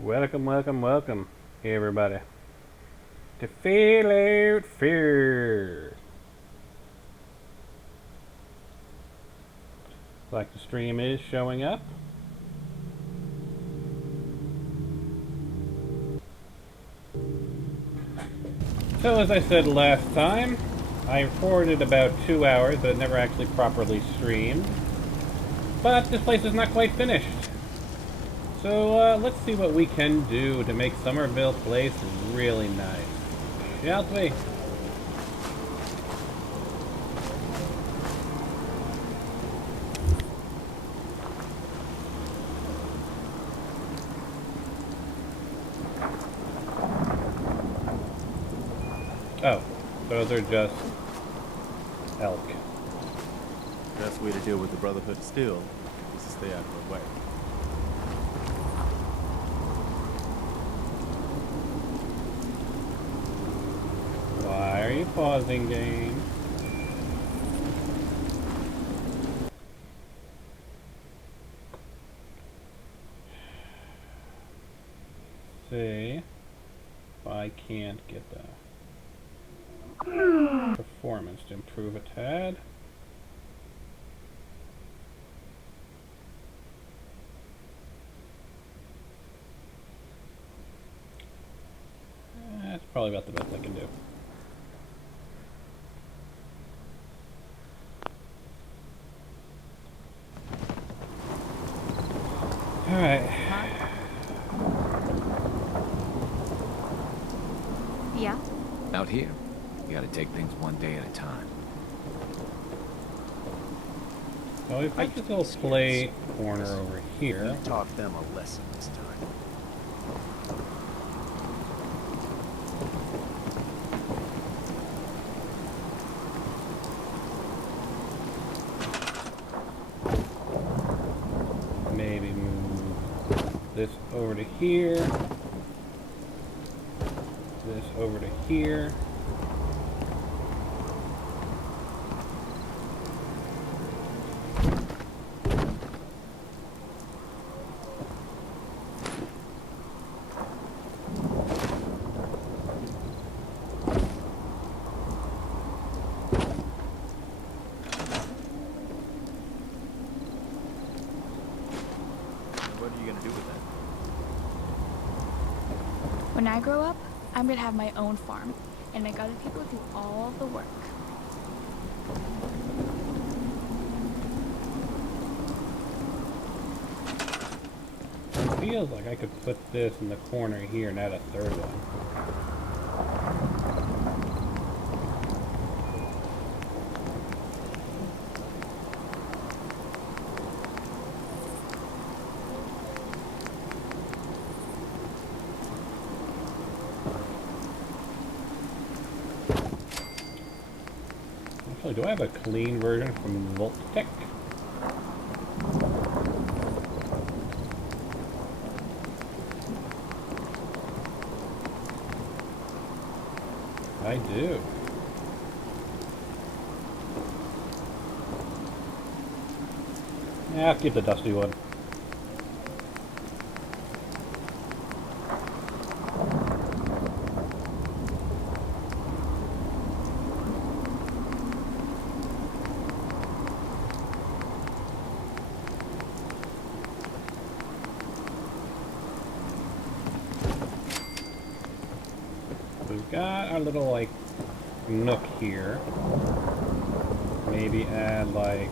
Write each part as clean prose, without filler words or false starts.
Welcome, welcome, welcome, everybody, to Fallout 4. Like the stream is showing up. So as I said last time, I recorded about 2 hours, but it never actually properly streamed. But this place is not quite finished. So let's see what we can do to make Somerville place really nice. Shall we? Oh, those are just elk. Best way to deal with the Brotherhood still is to stay out of their way. Why are you pausing, game? See if I can't get the performance to improve a tad. That's probably about the best I can do. Alright. Yeah? Out here, you gotta take things one day at a time. So if I just go play corner over here. You taught them a lesson this time. Maybe move this over to here. This over to here. What are you gonna do with that? When I grow up, I'm gonna have my own farm, and I got people do all the work. It feels like I could put this in the corner here and add a third one. Actually, do I have a clean version from Voltec? I do. Yeah, I'll keep the dusty one. We've got our little, like, nook here. Maybe add, like...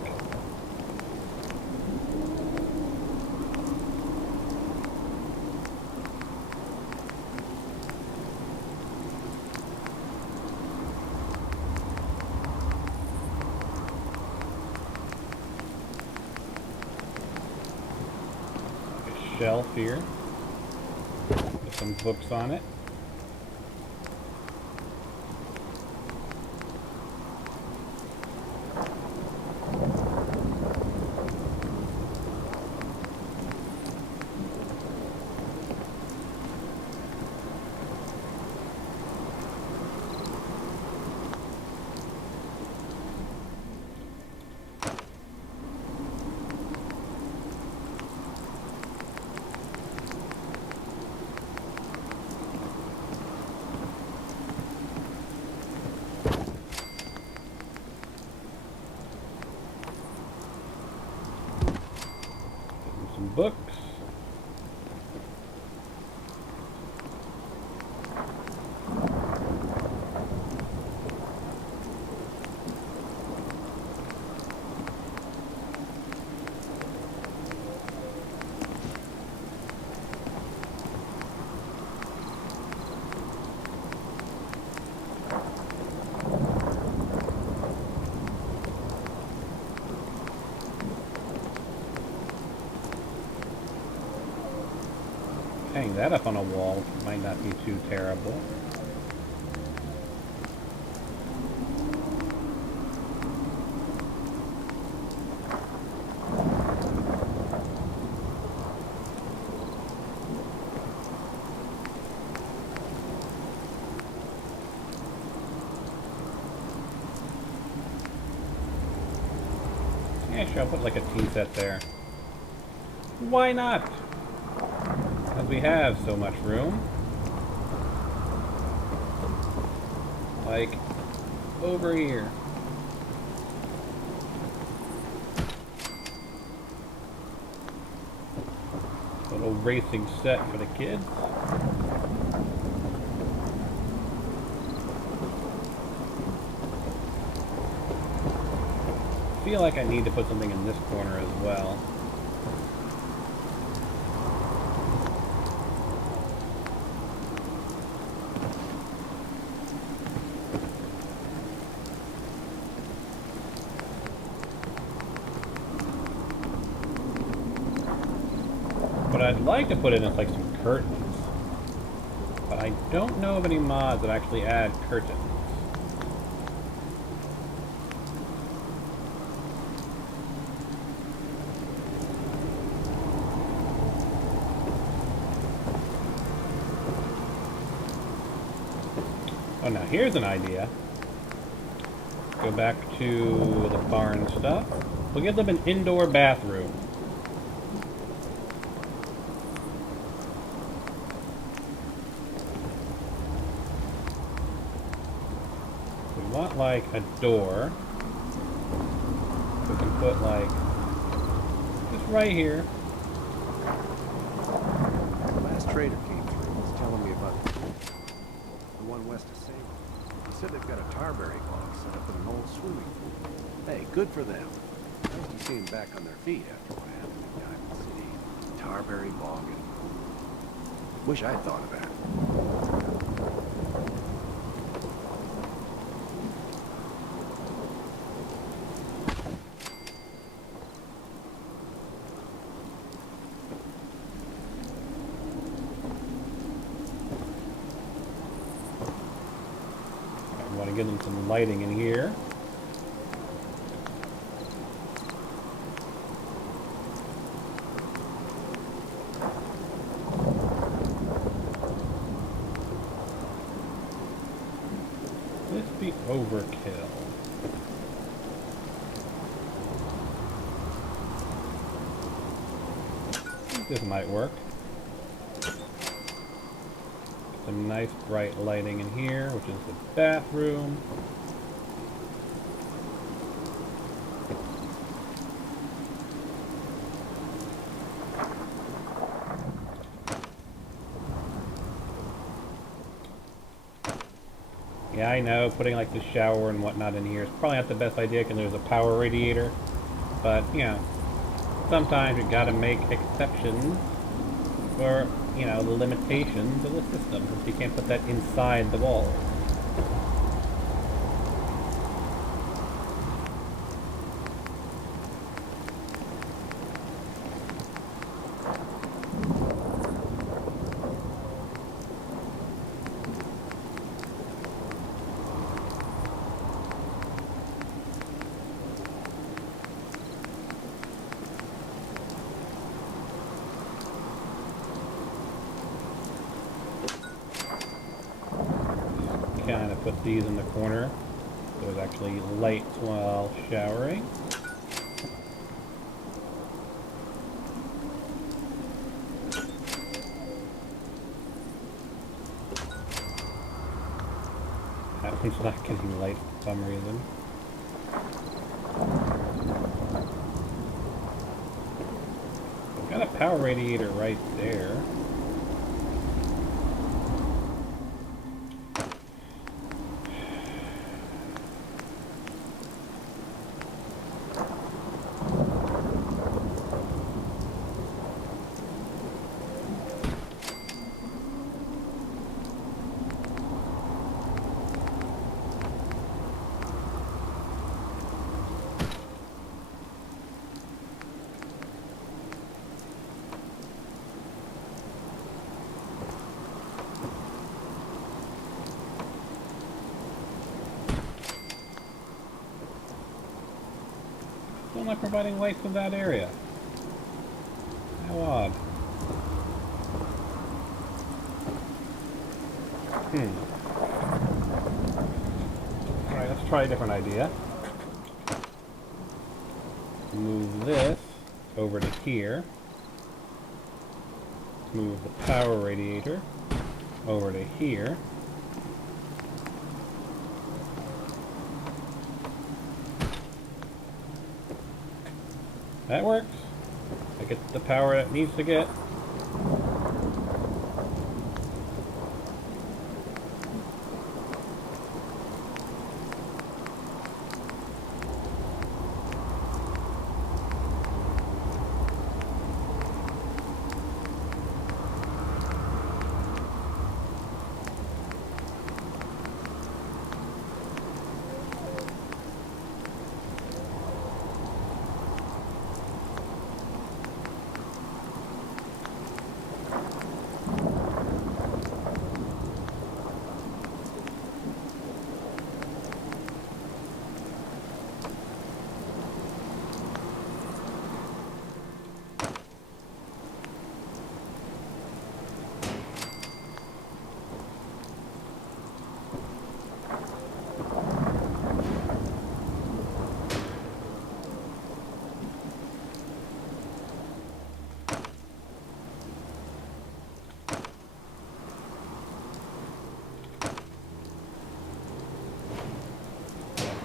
a shelf here. With some books on it. some books. Hang that up on a wall might not be too terrible. Yeah, sure, I'll put like a tea set there. Why not? As we have so much room. Like, over here. Little racing set for the kids. I feel like I need to put something in this corner as well. But I'd like to put in like some curtains. But I don't know of any mods that actually add curtains. Oh, now here's an idea. Go back to the barn stuff. We'll give them an indoor bathroom. We want like a door. We can put like just right here. The last trader came through and was telling me about the one west of Salem. He said they've got a tarberry bog set up in an old swimming pool. Hey, good for them. Nice to see them back on their feet after what happened in Diamond City. Tarberry bog and pool. Wish I'd thought of that. I want to give them some lighting in here. This be overkill. This might work. Some nice bright lighting in here, which is the bathroom. Yeah, I know, putting like the shower and whatnot in here is probably not the best idea because there's a power radiator. But, you know, sometimes you gotta make exceptions for, you know, the limitations of the system. You can't put that inside the wall. Kind of put these in the corner so it's actually light while showering. That one's not getting light for some reason. We've got a power radiator right there. Still not providing lights in that area. How odd. Alright, let's try a different idea. Move this over to here. Move the power radiator over to here. That works. I get the power it needs to get.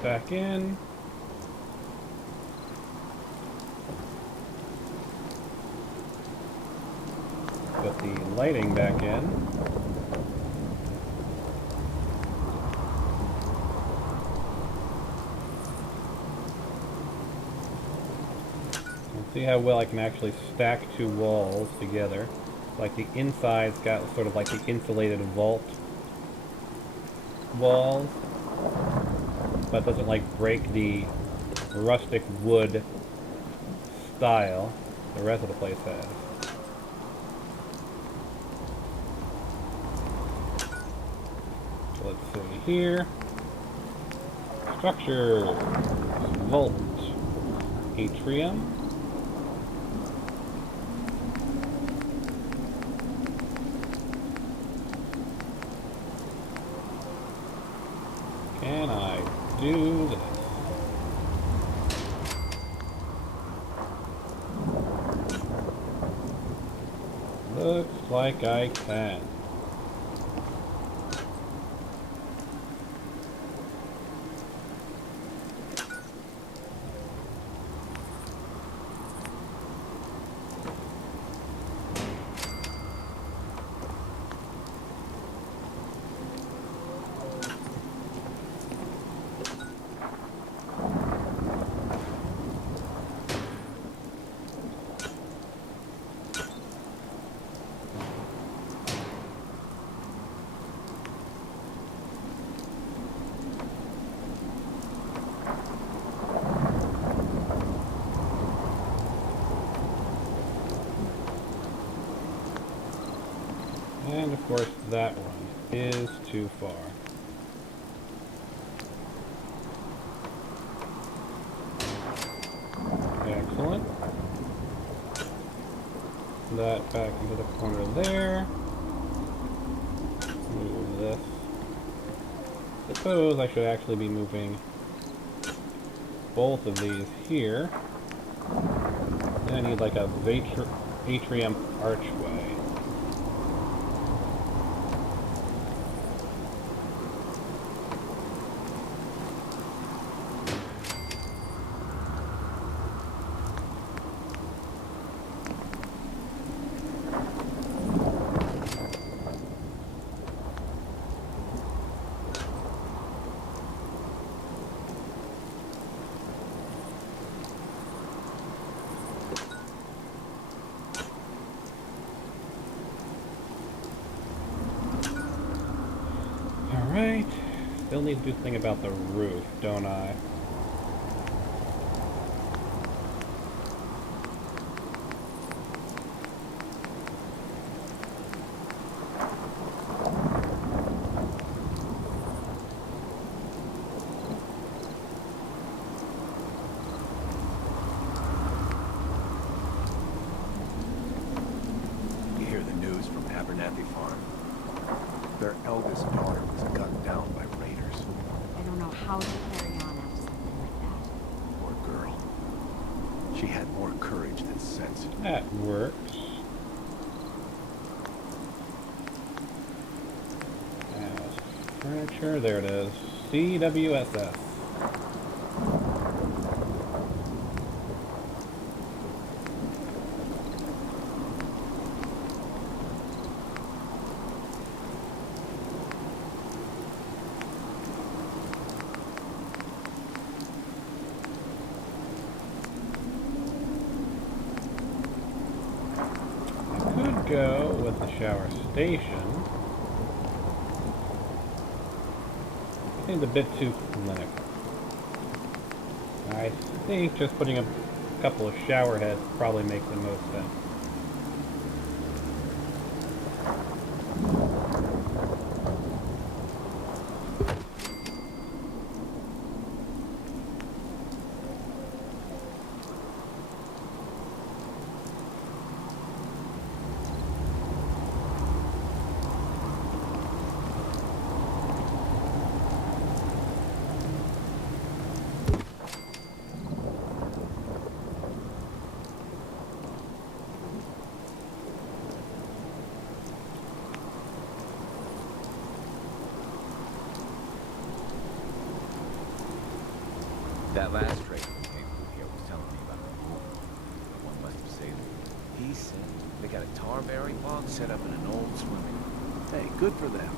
Back in. Put the lighting back in. And see how well I can actually stack two walls together. Like the inside's got sort of like the insulated vault walls, but doesn't like break the rustic wood style the rest of the place has. So let's see here. Structure, vault, atrium. Can I do this? Looks like I can. And of course that one is too far. Excellent. That back into the corner there. Move this. Suppose I should actually be moving both of these here. Then I need like a atrium archway. Alright. Still need to do something about the roof, don't I? You hear the news from Abernathy Farm? Their eldest daughter was gunned down by raiders. I don't know how they carry on after something like that. Poor girl. She had more courage than sense. That works. Furniture, there it is. CWSS. Could go with the shower station. Seems a bit too clinical. I think just putting a couple of shower heads probably makes the most sense. That last trader who came through here was telling me about the woman. One must have saved him. He said they got a tarberry bog set up in an old swimming pool. Hey, good for them.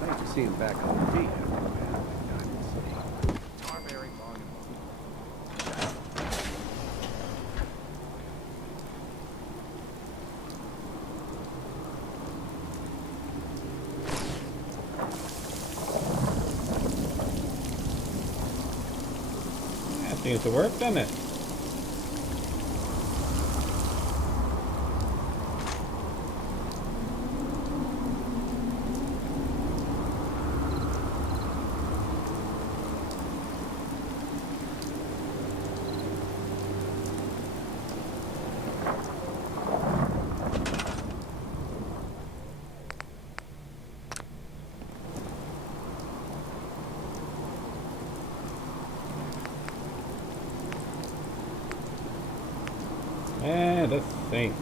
Nice to see him back on the feet after a bad time in the city. Tarberry bog and That seems to work, doesn't it? And a sink.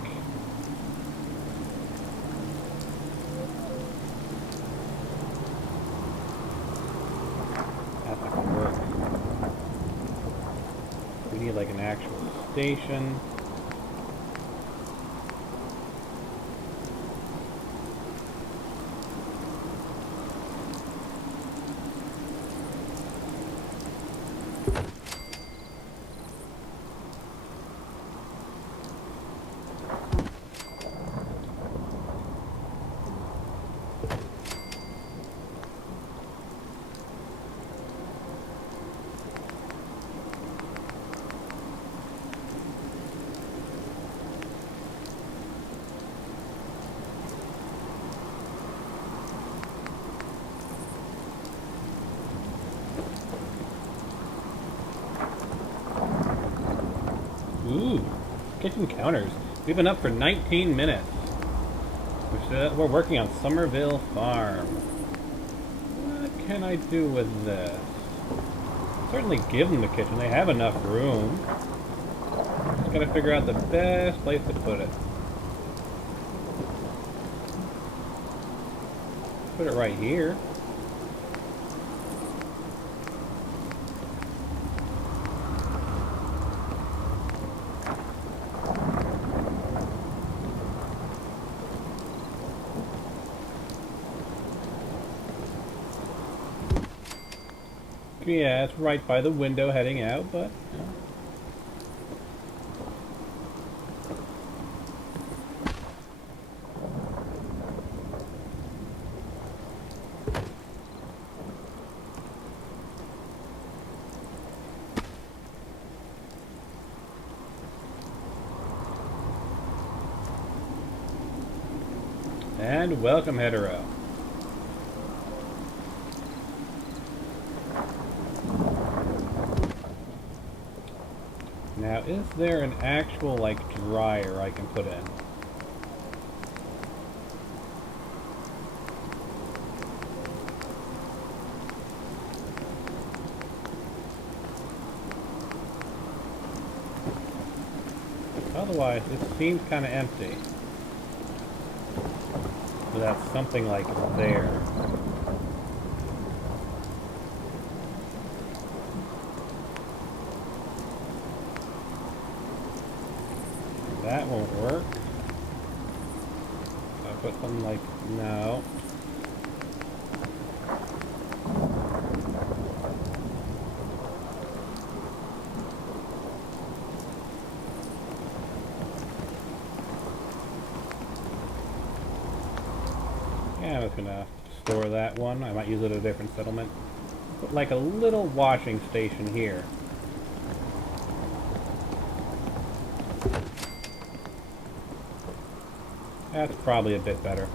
That's not gonna work. We need like an actual station. Ooh, kitchen counters. We've been up for 19 minutes. We're working on Somerville Farm. What can I do with this? Certainly give them the kitchen. They have enough room. Just gotta figure out the best place to put it. Put it right here. Yeah, it's right by the window heading out, but... You know. And welcome, hetero. Now, is there an actual, like, dryer I can put in? Otherwise, it seems kind of empty. Without something like there. That won't work. I'll put something like, no. Yeah, I'm just gonna store that one. I might use it at a different settlement. Put like a little washing station here. That's probably a bit better.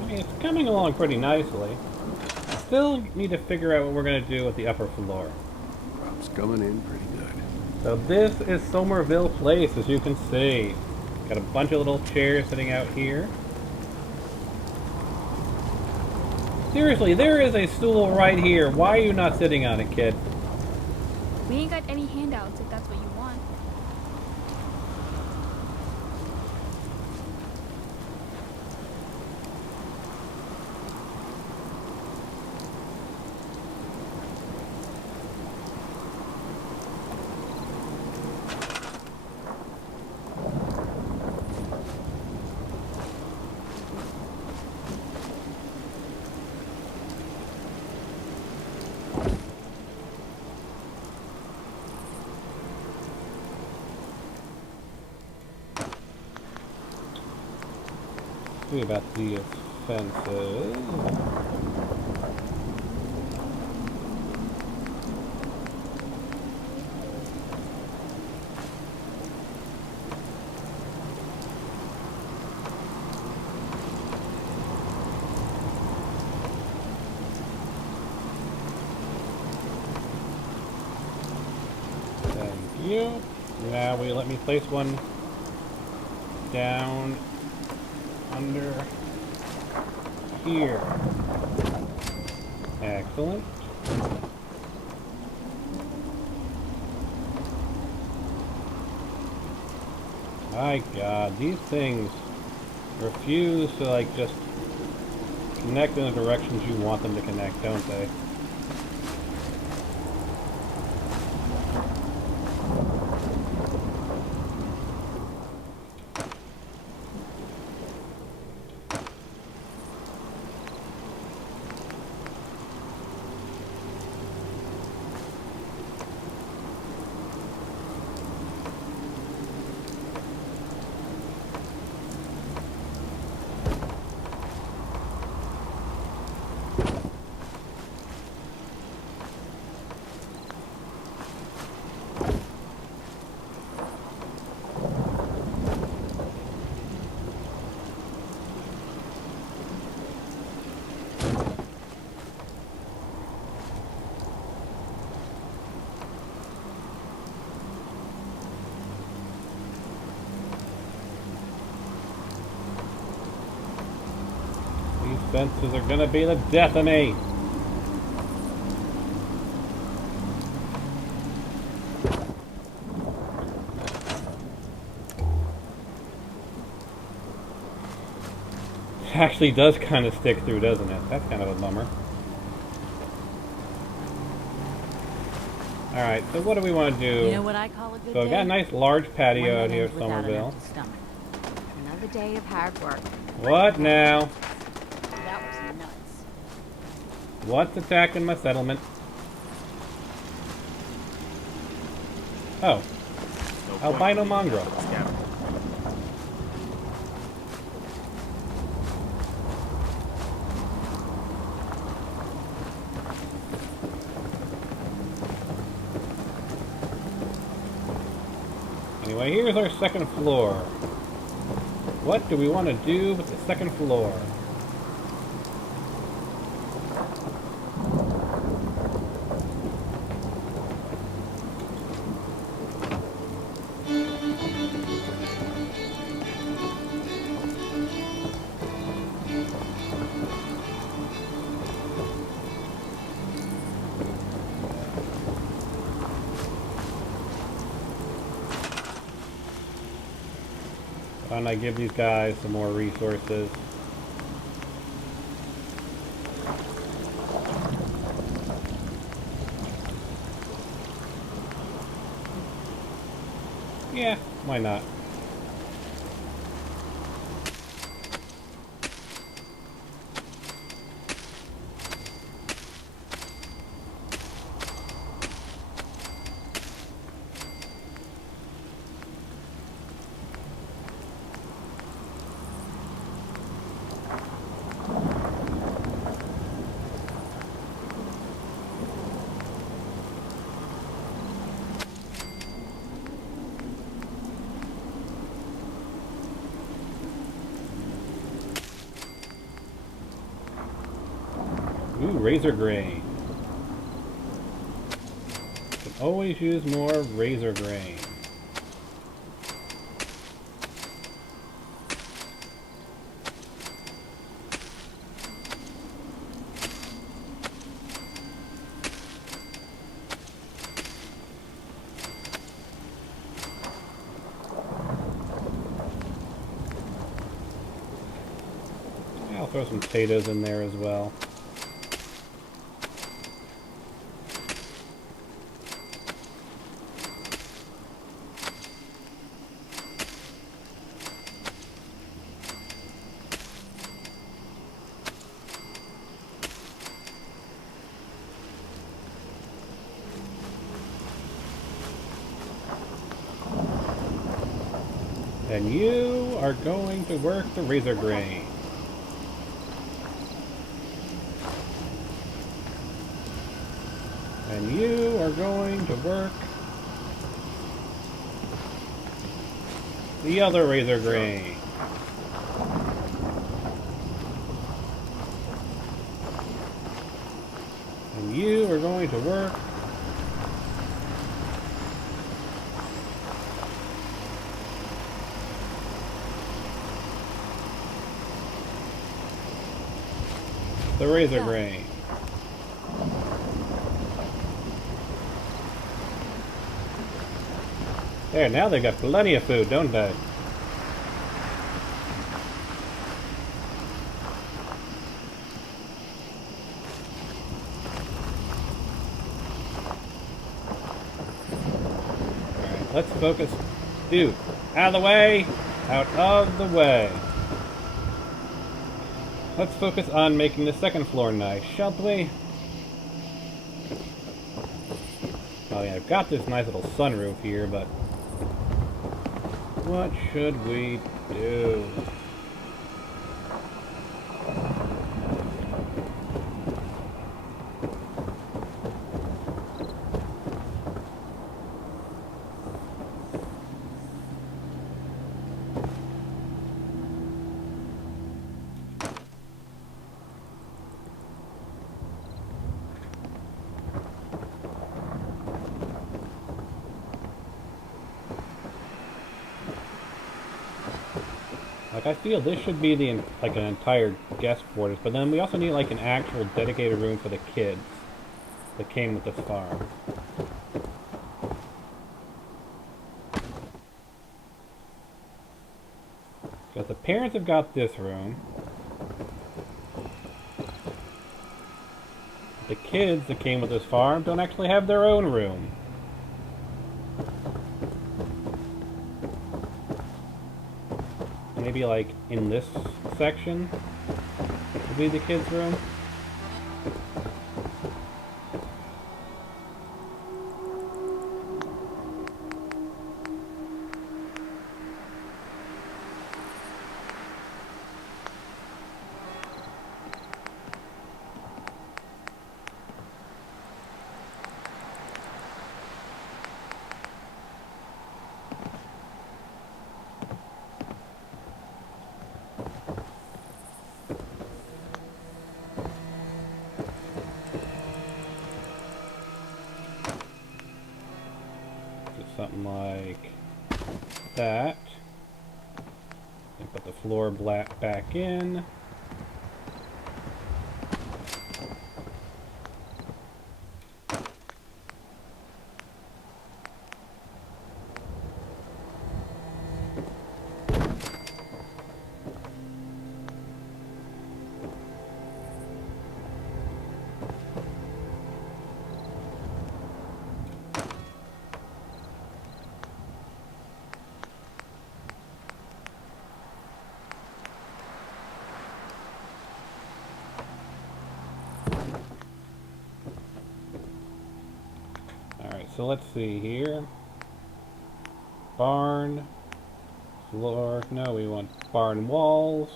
I mean, it's coming along pretty nicely. Still need to figure out what we're going to do with the upper floor. Crop's coming in pretty good. So this is Somerville Place, as you can see. Got a bunch of little chairs sitting out here. Seriously, there is a stool right here. Why are you not sitting on it, kid? We ain't got any handouts if that's what you want. See about the fences. Thank you. Now will you let me place one down under here. Excellent. My God, these things refuse to like just connect in the directions you want them to connect, don't they? Fences are gonna be the death of me. It actually does kind of stick through, doesn't it? That's kind of a bummer. Alright, so what do we want to do? You know what I call a good So day? we've got a nice large patio One out that here ends at without an Somerville. empty stomach. Another day of hard work. What now? That was nuts. What's attacking my settlement? Oh, No point albino leaving mongrel. that scavenger. Anyway, here's our second floor. What do we want to do with the second floor? Why don't I give these guys some more resources? Yeah, why not? Ooh, razor grain. Can always use more razor grain. I'll throw some potatoes in there as well. And you are going to work the razor grain. And you are going to work the other razor grain. And you are going to work the razor grain. There, now they've got plenty of food, don't they? Alright, let's focus. Dude, out of the way! Out of the way! Let's focus on making the second floor nice, shall we? Oh yeah, I've got this nice little sunroof here, but what should we do? Like, I feel this should be the like an entire guest quarters, but then we also need like an actual dedicated room for the kids that came with this farm. Because the parents have got this room. The kids that came with this farm don't actually have their own room. Maybe like in this section would be the kids' room. something like that. And put the floor back in. So let's see here. Barn, floor, no, we want barn walls.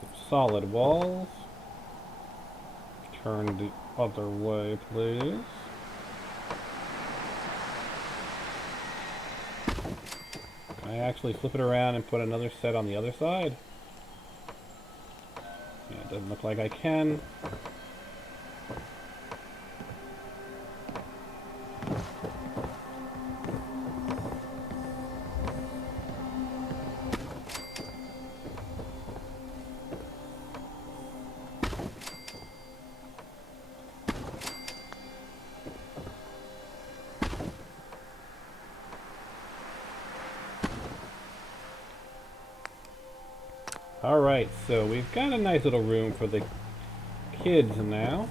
Some solid walls. Turn the other way, please. Can I actually flip it around and put another set on the other side? Yeah, it doesn't look like I can. Alright, so we've got a nice little room for the kids now.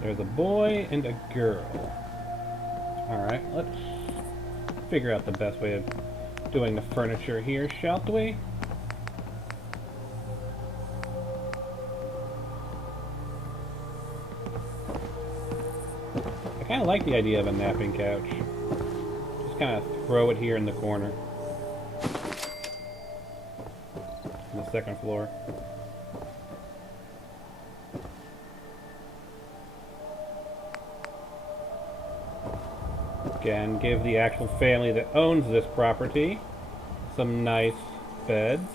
There's a boy and a girl. Alright, let's figure out the best way of doing the furniture here, shall we? I kind of like the idea of a napping couch. Just kind of throw it here in the corner. On the second floor. Again, give the actual family that owns this property some nice beds.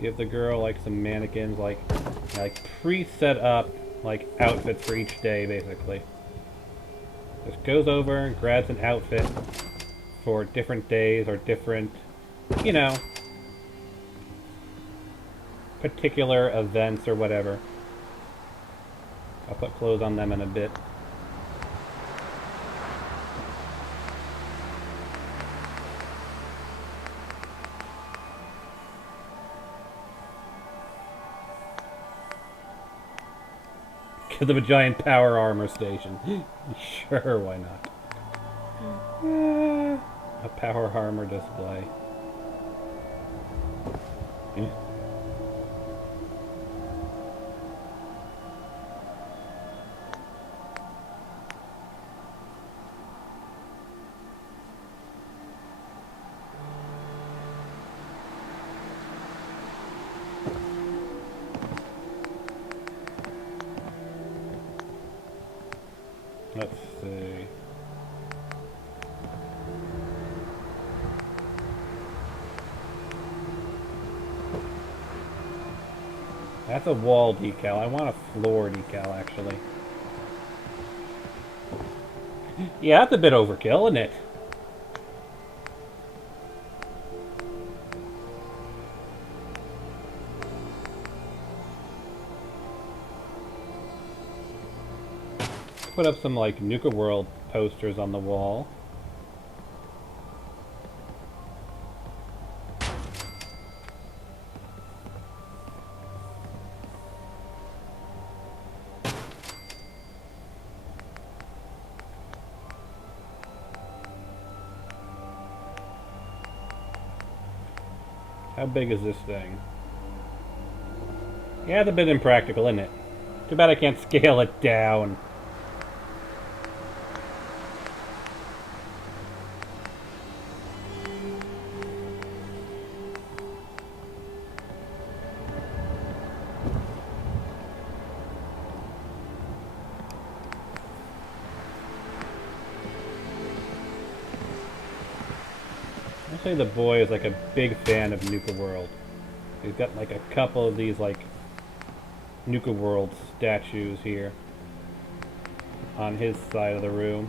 Give the girl like some mannequins, like pre-set up like outfits for each day, basically. Just goes over and grabs an outfit for different days or different, you know, particular events or whatever. I'll put clothes on them in a bit. Give them a giant power armor station. Sure, why not? A power armor display. Let's see. That's a wall decal. I want a floor decal, actually. Yeah, that's a bit overkill, isn't it? Put up some like Nuka World posters on the wall. How big is this thing? Yeah, it's a bit impractical, isn't it? Too bad I can't scale it down. I'll say the boy is like a big fan of Nuka World. He's got like a couple of these like Nuka World statues here on his side of the room.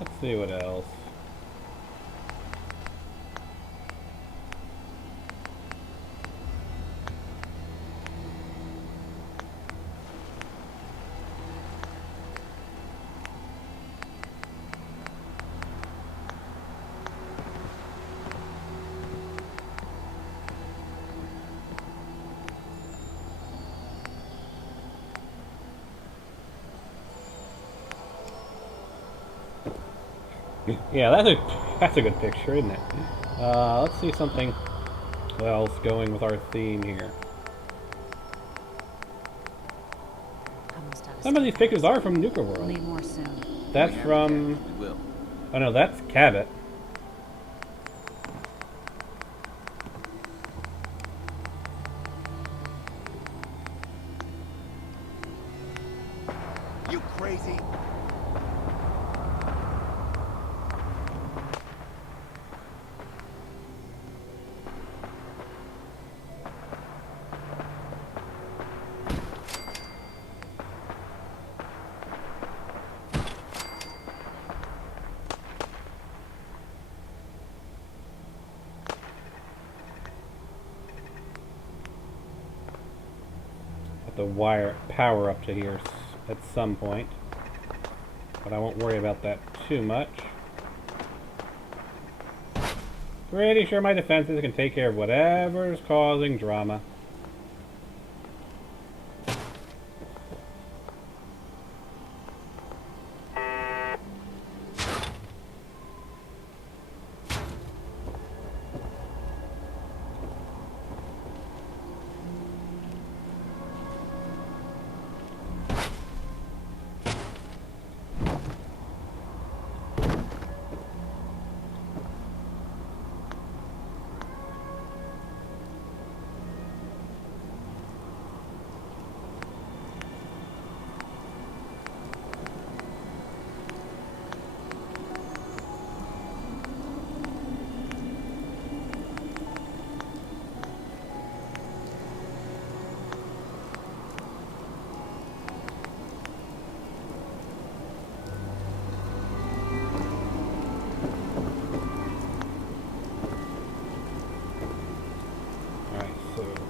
Let's see what else. Yeah, that's a good picture, isn't it? Let's see something else going with our theme here. Almost out of Some of these pictures are from Nuka We'll World. need more soon. That's We have from... that. We will. Oh no, that's Cabot. You crazy? Have to wire power up to here at some point. But I won't worry about that too much. Pretty sure my defenses can take care of whatever's causing drama.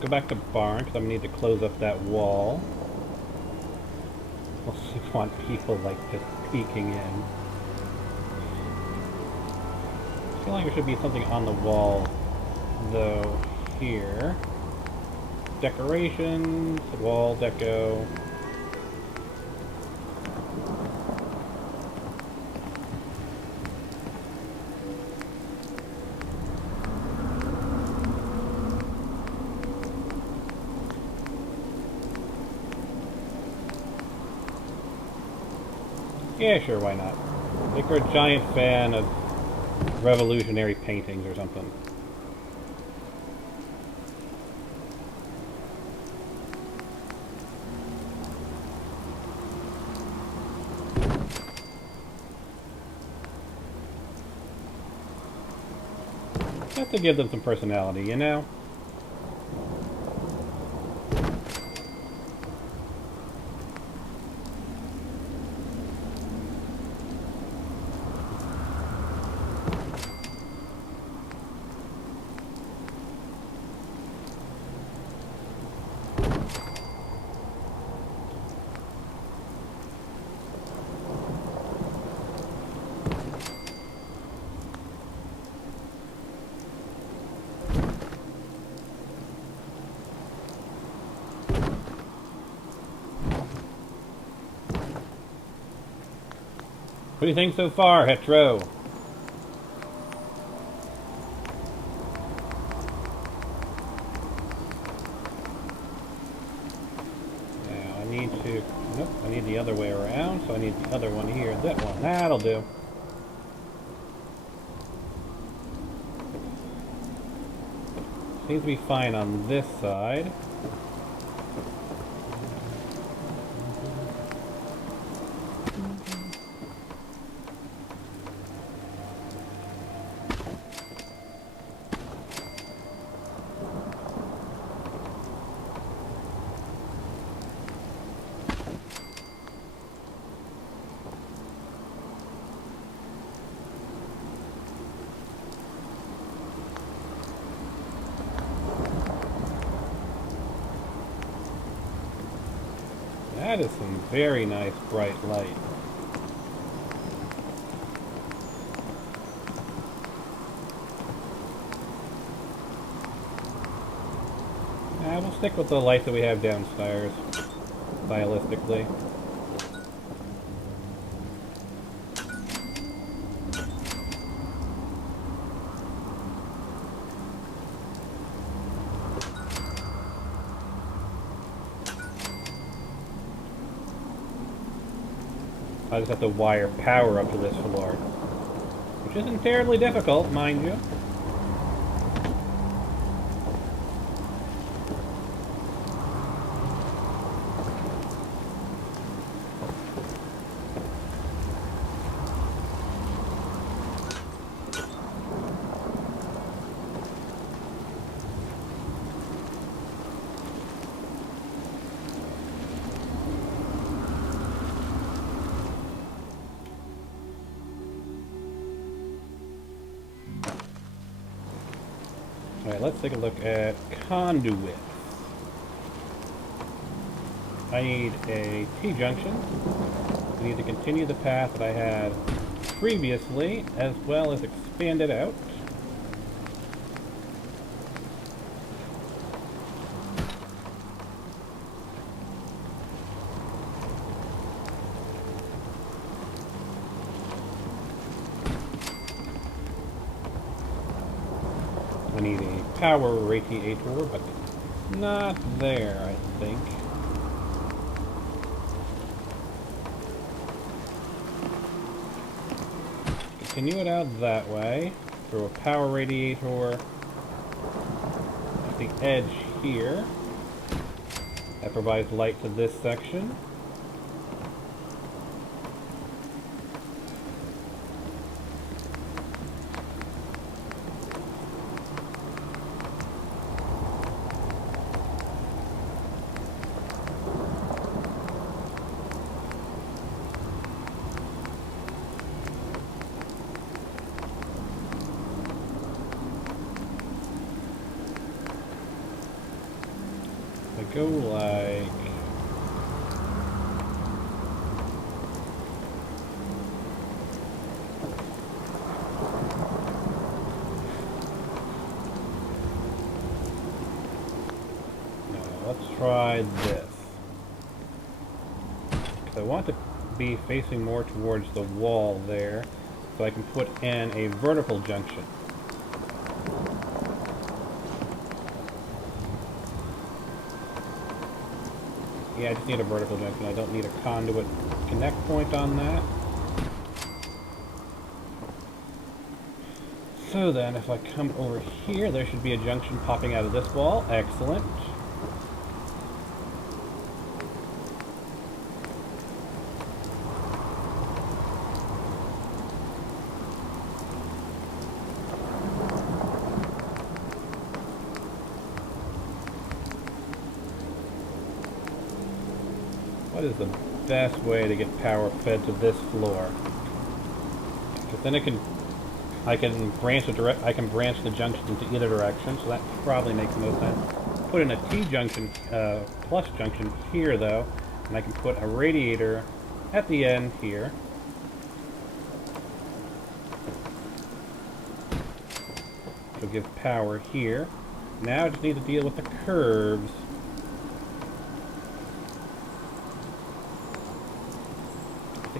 Go back to barn, because I'm going to need to close up that wall. Unless you want people, like, just peeking in. I feel like there should be something on the wall, though, here. Decorations, wall deco. Yeah, sure, why not? Like we're a giant fan of revolutionary paintings or something. Have to give them some personality, you know? What do you think so far, Hetero? Now I need to... Nope, I need the other way around, so I need the other one here. That one. That'll do. Seems to be fine on this side. That is some very nice bright light. We'll stick with the light that we have downstairs, stylistically. I just have to wire power up to this floor, which isn't terribly difficult, mind you. Alright, let's take a look at conduits. I need a T-junction. I need to continue the path that I had previously, as well as expand it out. I need a power radiator, but not there, I think. Continue it out that way. Throw a power radiator at the edge here. That provides light to this section. Go like... No, let's try this. Because I want to be facing more towards the wall there, so I can put in a vertical junction. Yeah, I just need a vertical junction. I don't need a conduit connect point on that. So then, if I come over here, there should be a junction popping out of this wall. Excellent. What is the best way to get power fed to this floor? Because then I can branch the junction into either direction, so that probably makes no sense. Put in a T junction, plus junction here though, and I can put a radiator at the end here. To give power here. Now I just need to deal with the curves.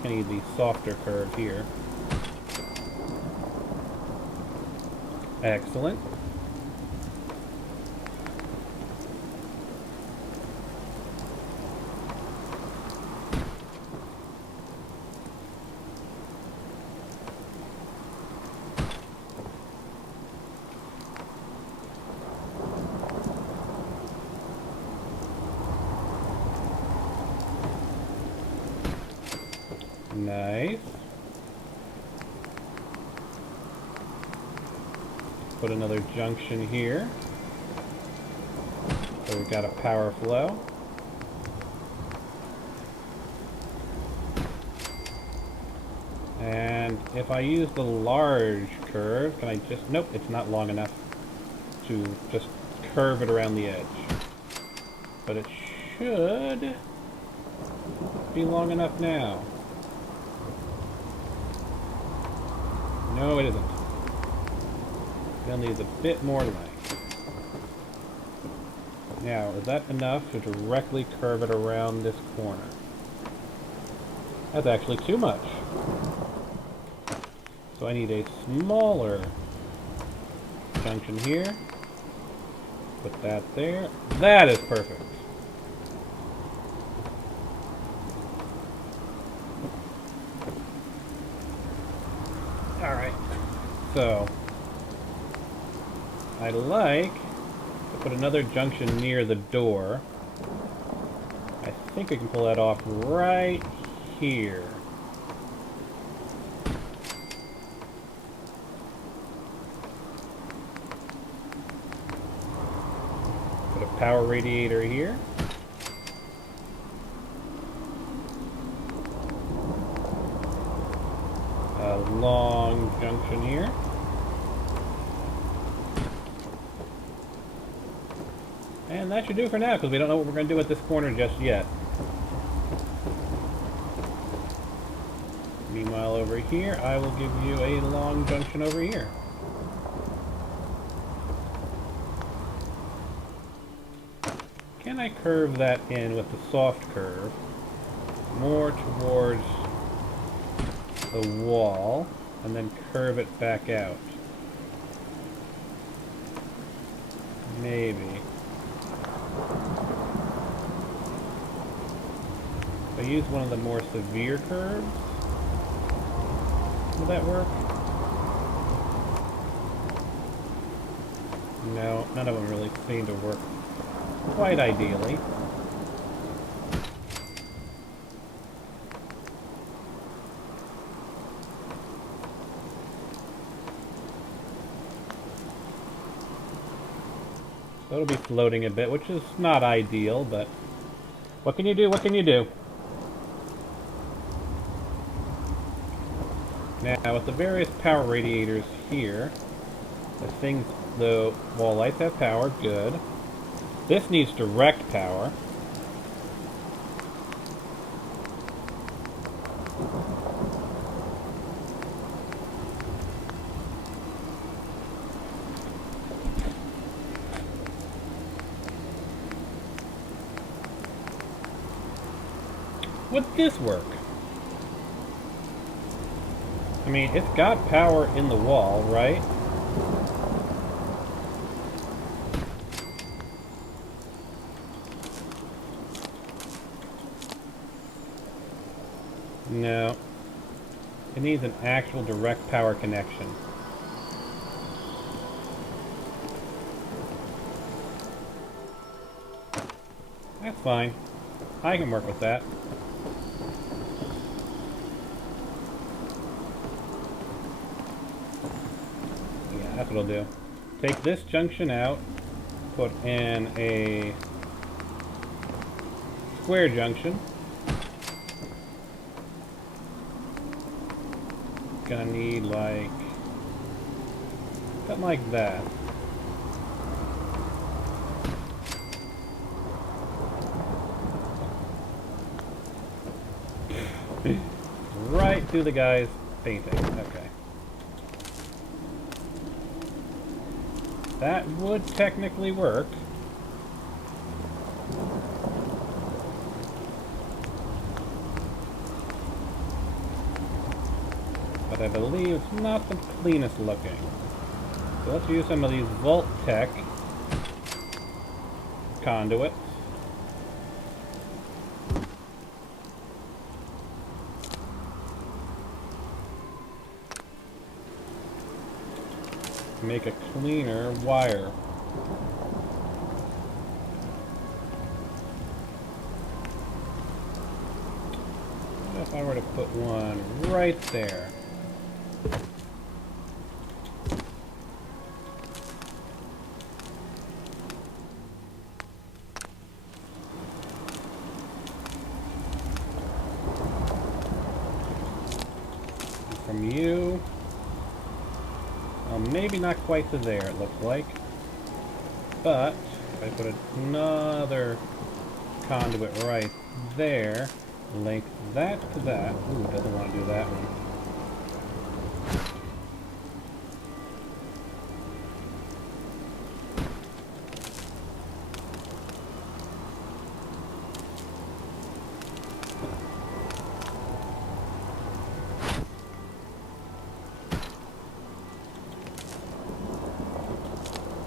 think I need the softer curve here. Excellent. Nice. Put another junction here. So we've got a power flow. And if I use the large curve, can I just... Nope, it's not long enough to just curve it around the edge. But it should be long enough now. No, it isn't. Still needs a bit more length. Now, is that enough to directly curve it around this corner? That's actually too much. So I need a smaller junction here. Put that there. That is perfect. Alright. So, I'd like to put another junction near the door. I think we can pull that off right here. Put a power radiator here. A long junction here. And that should do for now, because we don't know what we're going to do at this corner just yet. Meanwhile, over here, I will give you a long junction over here. Can I curve that in with the soft curve more towards the wall, and then curve it back out? Maybe. If I use one of the more severe curves, will that work? No, none of them really seem to work quite ideally. So it'll be floating a bit, which is not ideal, but what can you do? What can you do? Now, with the various power radiators here, the wall lights have power, good. This needs direct power. Would this work? I mean, it's got power in the wall, right? No. It needs an actual direct power connection. That's fine. I can work with that. Yeah, that's what I'll do. Take this junction out, put in a square junction. Gonna need like something like that. Right through the guy's painting. Okay. That would technically work. I believe it's not the cleanest looking. So let's use some of these Volt Tech conduits. Make a cleaner wire. What if I were to put one right there? From you. Maybe not quite to there, it looks like. But if I put another conduit right there, link that to that. Ooh, doesn't want to do that one.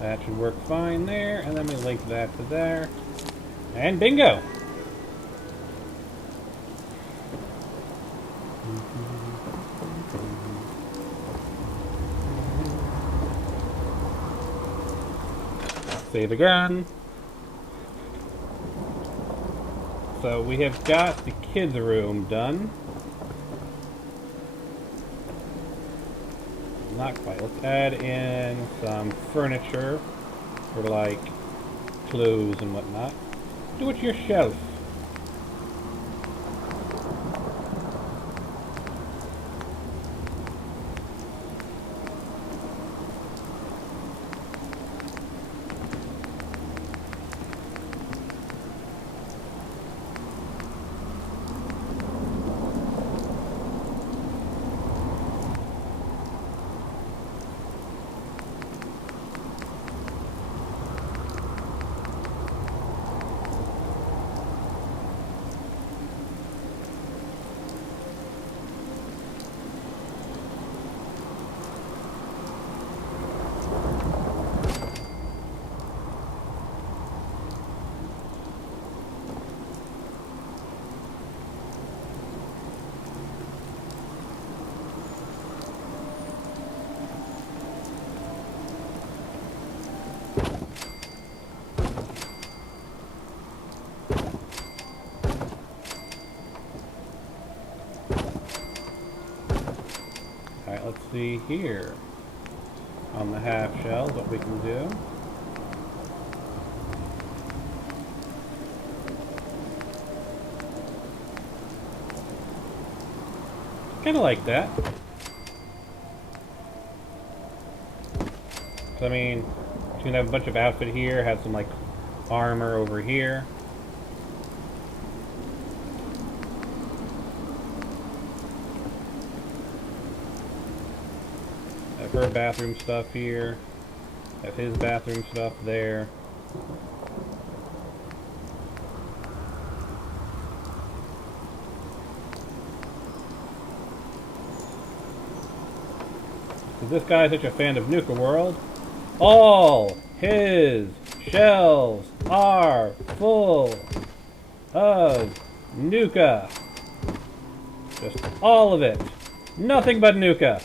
That should work fine there, and then we link that to there. And bingo! Save again. So we have got the kids' room done. Not quite. Let's add in some furniture for like clothes and whatnot. Do it yourself. Alright, let's see here on the half shells what we can do. Kinda like that. So, I mean, you can have a bunch of outfit here, have some like armor over here. Have her bathroom stuff here. Have his bathroom stuff there. Because this guy is such a fan of Nuka World, all his shelves are full of Nuka. Just all of it. Nothing but Nuka.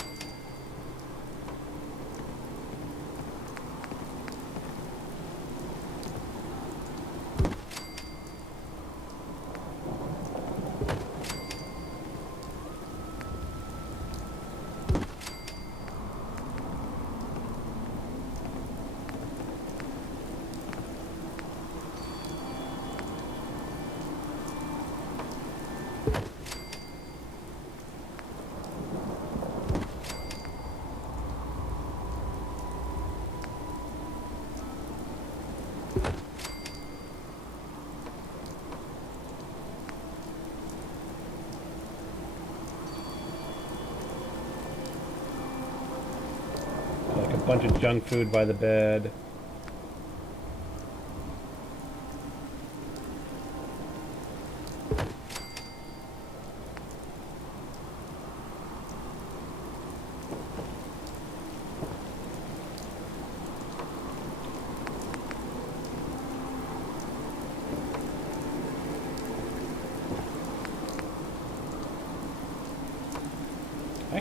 Like a bunch of junk food by the bed.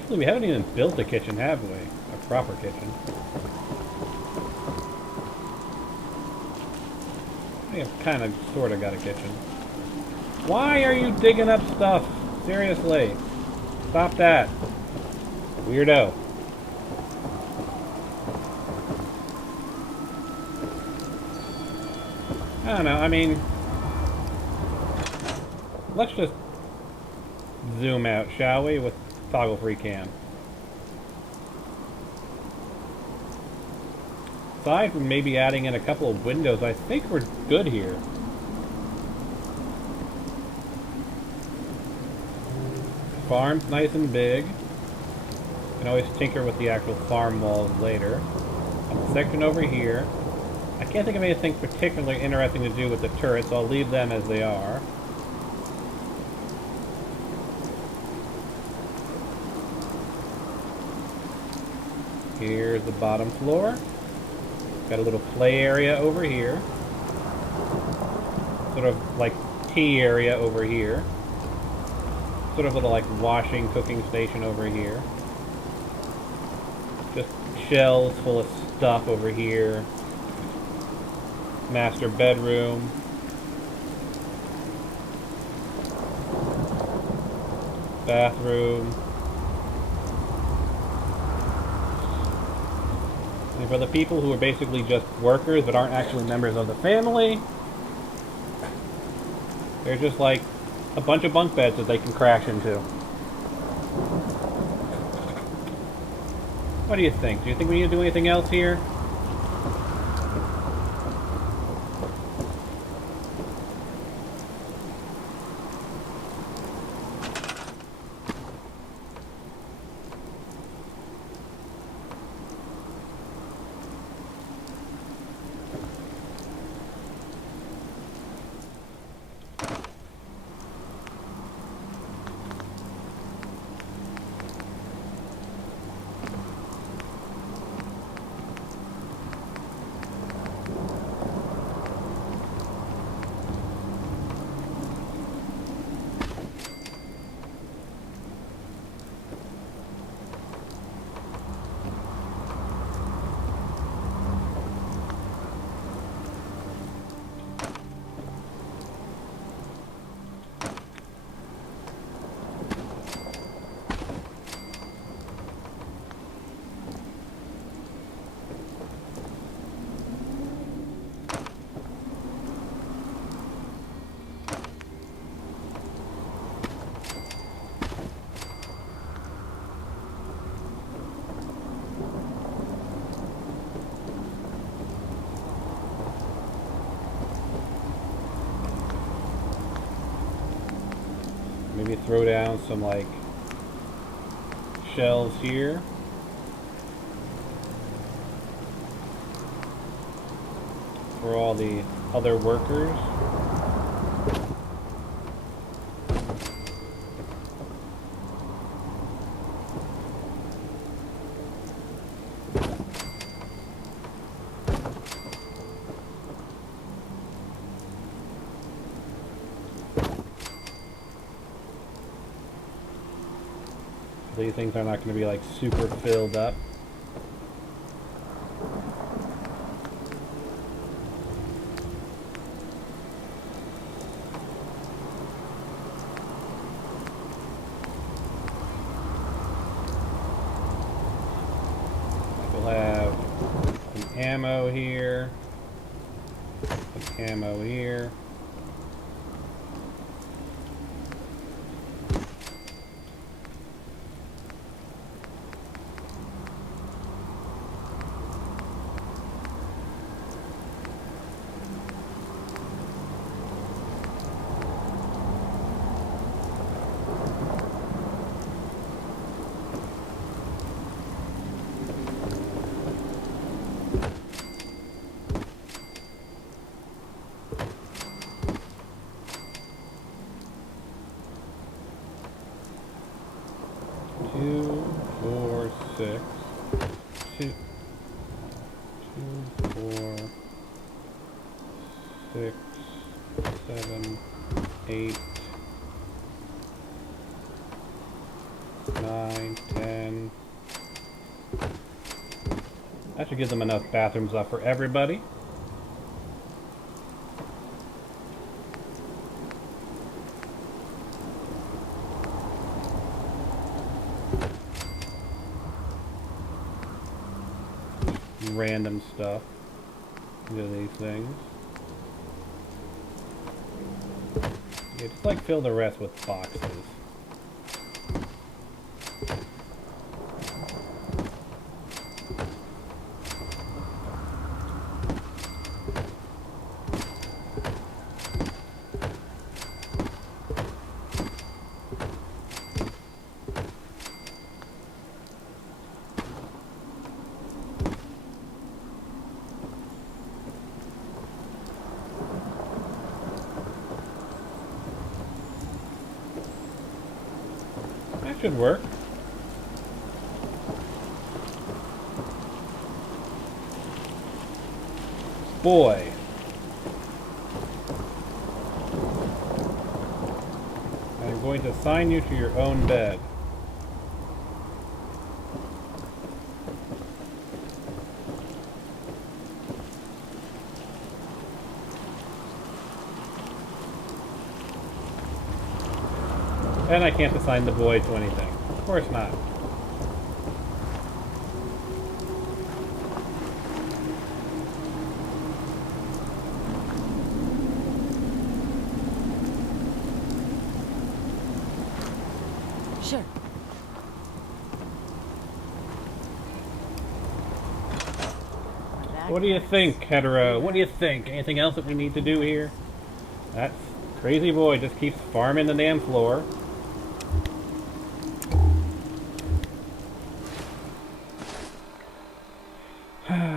Actually, we haven't even built a kitchen, have we? A proper kitchen. We have kind of, sort of got a kitchen. Why are you digging up stuff? Seriously. Stop that. Weirdo. I don't know, I mean... Let's just zoom out, shall we, with toggle free cam. Aside from maybe adding in a couple of windows, I think we're good here. Farm's nice and big. You can always tinker with the actual farm walls later. A section over here. I can't think of anything particularly interesting to do with the turrets, so I'll leave them as they are. Here's the bottom floor. Got a little play area over here. Sort of like tea area over here. Sort of little like washing, cooking station over here. Just shelves full of stuff over here. Master bedroom. Bathroom. And for the people who are basically just workers but aren't actually members of the family, they're just like a bunch of bunk beds that they can crash into. What do you think? Do you think we need to do anything else here? Maybe throw down some like shelves here. For all the other workers. These things are not going to be like super filled up. We'll have some ammo here, some ammo here. Nine, 10. That should give them enough bathrooms up for everybody. Random stuff. Look at these things. Yeah, just like fill the rest with boxes. That should work. Boy. I'm going to assign you to your own bed. And I can't assign the boy to anything. Of course not. Sure. What do you think, Hetero? What do you think? Anything else that we need to do here? That crazy boy just keeps farming the damn floor.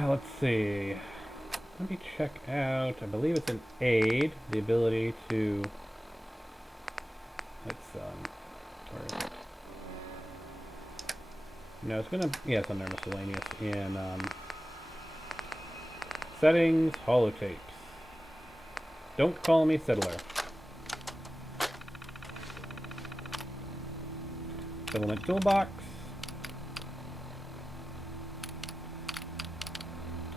Let's see. Let me check out. I believe it's an aid. The ability to. Let's where is it? No, it's gonna. Yeah, it's under miscellaneous in settings, holotapes. Don't call me settler. Settlement toolbox.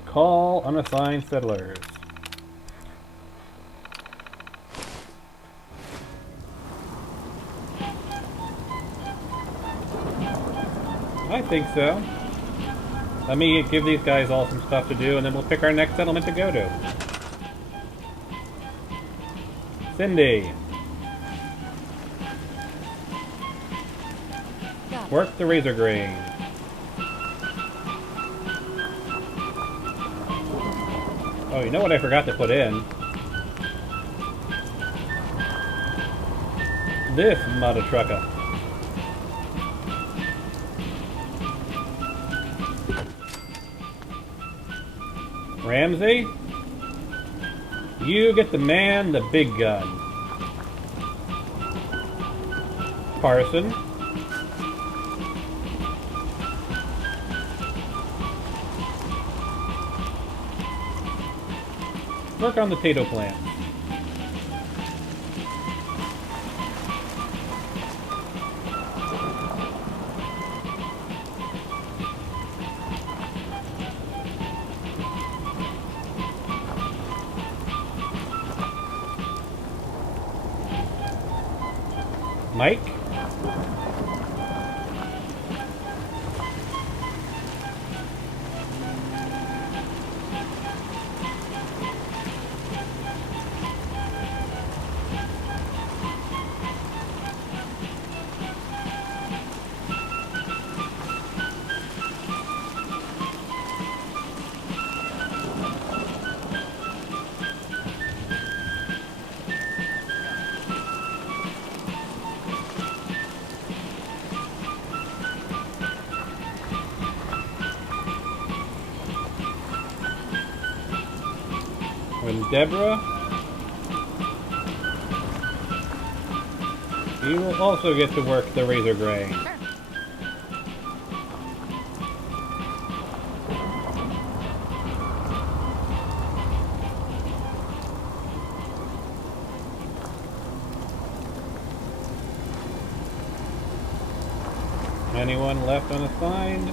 Call unassigned settlers. I think so. Let me give these guys all some stuff to do, and then we'll pick our next settlement to go to. Cindy. Work the razor grain. Oh, you know what I forgot to put in? This mother trucker. Ramsey? You get the man, the big gun. Parson? Work on the potato plant. Mike? And Deborah, you will also get to work the razor grain. Anyone left unassigned?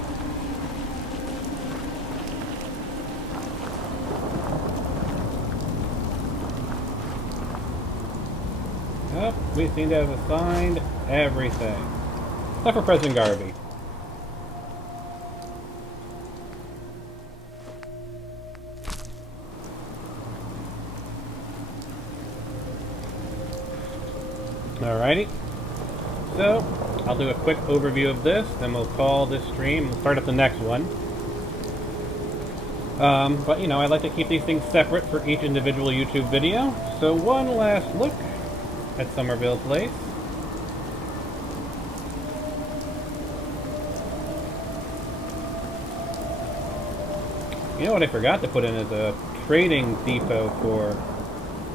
We seem to have assigned everything. Except for President Garvey. Alrighty. So, I'll do a quick overview of this, then we'll call this stream. We'll start up the next one. But, you know, I like to keep these things separate for each individual YouTube video. So, one last look at Somerville Place. You know what I forgot to put in is a trading depot for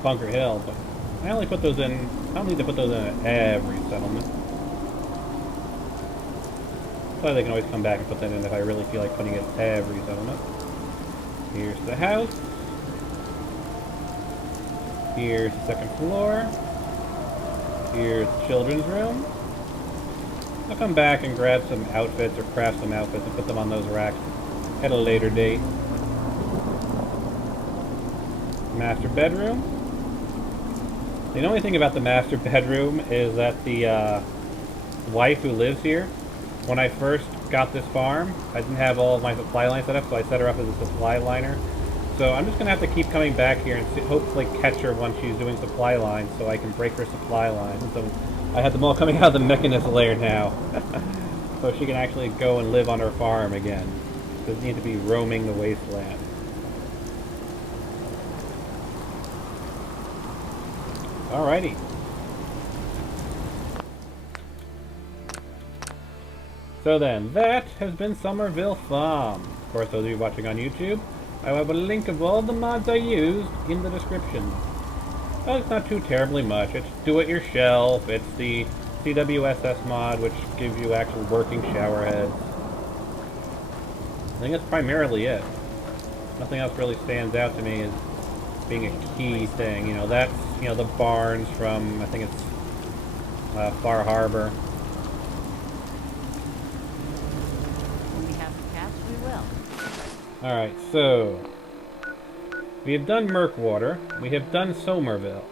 Bunker Hill, but I only put those in. I don't need to put those in every settlement. So they can always come back and put that in if I really feel like putting it every settlement. Here's the house. Here's the second floor. Here's the children's room. I'll come back and grab some outfits or craft some outfits and put them on those racks at a later date. Master bedroom. The only thing about the master bedroom is that the wife who lives here, when I first got this farm, I didn't have all of my supply lines set up, so I set her up as a supply liner. So I'm just going to have to keep coming back here and hopefully catch her when she's doing supply lines so I can break her supply lines. So I have them all coming out of the mechanist layer now. So she can actually go and live on her farm again. Doesn't need to be roaming the wasteland. Alrighty. So then, that has been Somerville Farm. Of course, those of you watching on YouTube, I will have a link of all the mods I used in the description. Well, it's not too terribly much. It's do-it-yourself. It's the CWSS mod, which gives you actual working shower heads. I think that's primarily it. Nothing else really stands out to me as being a key thing. You know, that's, you know, the barns from, I think it's Far Harbor. When we have the cash, we will. Alright, so we have done Murkwater, we have done Somerville.